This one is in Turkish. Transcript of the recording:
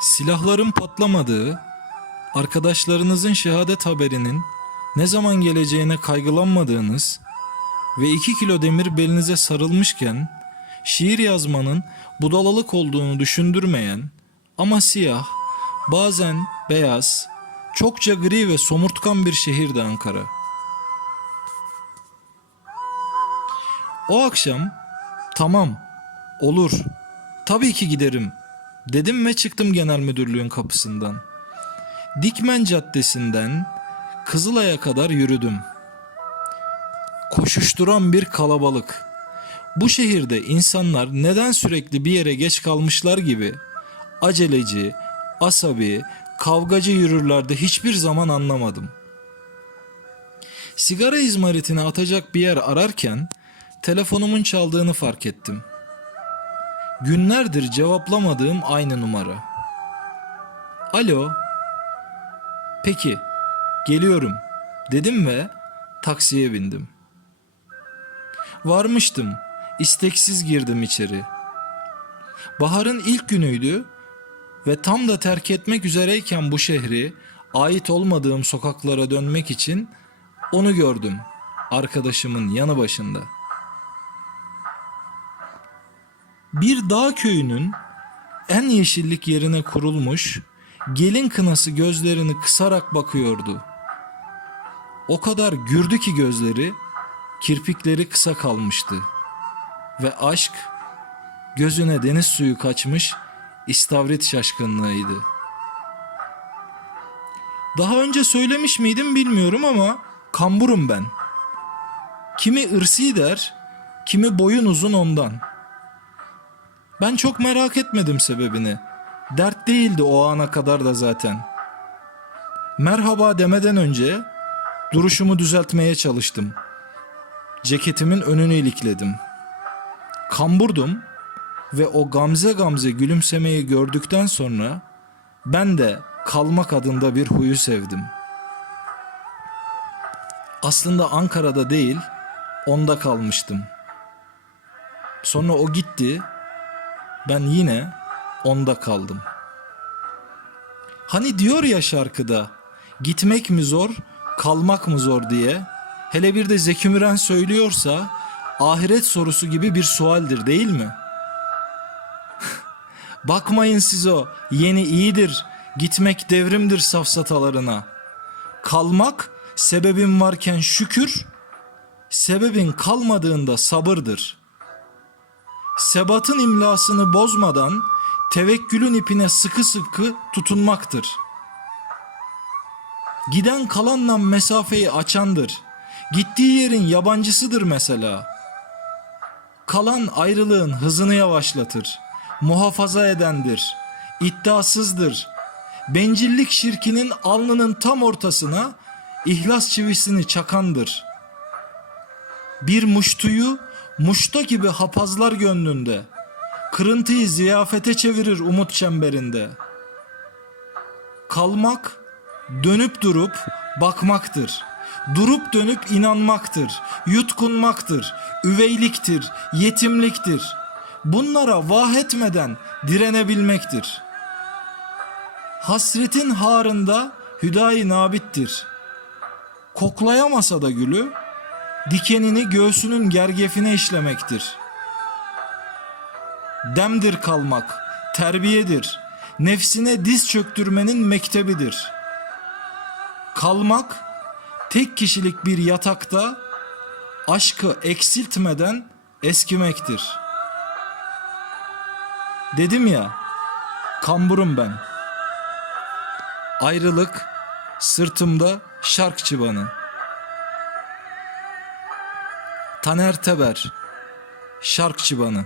Silahların patlamadığı, arkadaşlarınızın şehadet haberinin ne zaman geleceğine kaygılanmadığınız ve iki kilo demir belinize sarılmışken şiir yazmanın budalalık olduğunu düşündürmeyen ama siyah, bazen beyaz, çokça gri ve somurtkan bir şehirdi Ankara. O akşam tamam olur tabii ki giderim dedim ve çıktım genel müdürlüğün kapısından. Dikmen Caddesi'nden Kızılay'a kadar yürüdüm. Koşuşturan bir kalabalık. Bu şehirde insanlar neden sürekli bir yere geç kalmışlar gibi aceleci, asabi, kavgacı yürürlerde hiçbir zaman anlamadım. Sigara izmaritini atacak bir yer ararken telefonumun çaldığını fark ettim. Günlerdir cevaplamadığım aynı numara. Alo. Peki, geliyorum dedim ve taksiye bindim. Varmıştım. isteksiz girdim içeri. Baharın ilk günüydü ve tam da terk etmek üzereyken bu şehri, ait olmadığım sokaklara dönmek için onu gördüm arkadaşımın yanı başında. Bir dağ köyünün en yeşillik yerine kurulmuş, gelin kınası gözlerini kısarak bakıyordu. O kadar gürdü ki gözleri, kirpikleri kısa kalmıştı. Ve aşk, gözüne deniz suyu kaçmış, istavrit şaşkınlığıydı. Daha önce söylemiş miydim bilmiyorum ama kamburum ben. Kimi ırsi der, kimi boyun uzun ondan. Ben çok merak etmedim sebebini. Dert değildi o ana kadar da zaten. Merhaba demeden önce duruşumu düzeltmeye çalıştım. Ceketimin önünü ilikledim. Kamburdum ve o gamze gamze gülümsemeyi gördükten sonra ben de kalmak adında bir huyu sevdim. Aslında Ankara'da değil, onda kalmıştım. Sonra o gitti, ben yine onda kaldım. Hani diyor ya şarkıda, gitmek mi zor, kalmak mı zor diye. Hele bir de Zeki Müren söylüyorsa, ahiret sorusu gibi bir sualdir değil mi? Bakmayın siz o, yeni iyidir, gitmek devrimdir safsatalarına. Kalmak, sebebin varken şükür, sebebin kalmadığında sabırdır.'' Sebatın imlasını bozmadan tevekkülün ipine sıkı sıkı tutunmaktır. Giden kalanla mesafeyi açandır. Gittiği yerin yabancısıdır mesela. Kalan ayrılığın hızını yavaşlatır. Muhafaza edendir. iddiasızdır. Bencillik şirkinin alnının tam ortasına ihlas çivisini çakandır. Bir muştuyu muşta gibi hapazlar gönlünde. Kırıntıyı ziyafete çevirir umut çemberinde. Kalmak, dönüp durup bakmaktır. Durup dönüp inanmaktır. Yutkunmaktır. Üveyliktir, yetimliktir. Bunlara vah etmeden direnebilmektir. Hasretin harında hüdayi nabittir. Koklayamasa da gülü, dikenini göğsünün gergefine işlemektir. Demdir kalmak, terbiyedir, nefsine diz çöktürmenin mektebidir. Kalmak, tek kişilik bir yatakta aşkı eksiltmeden eskimektir. Dedim ya, kamburum ben. Ayrılık sırtımda şark çıbanı. Taner Teber Şark Çıbanı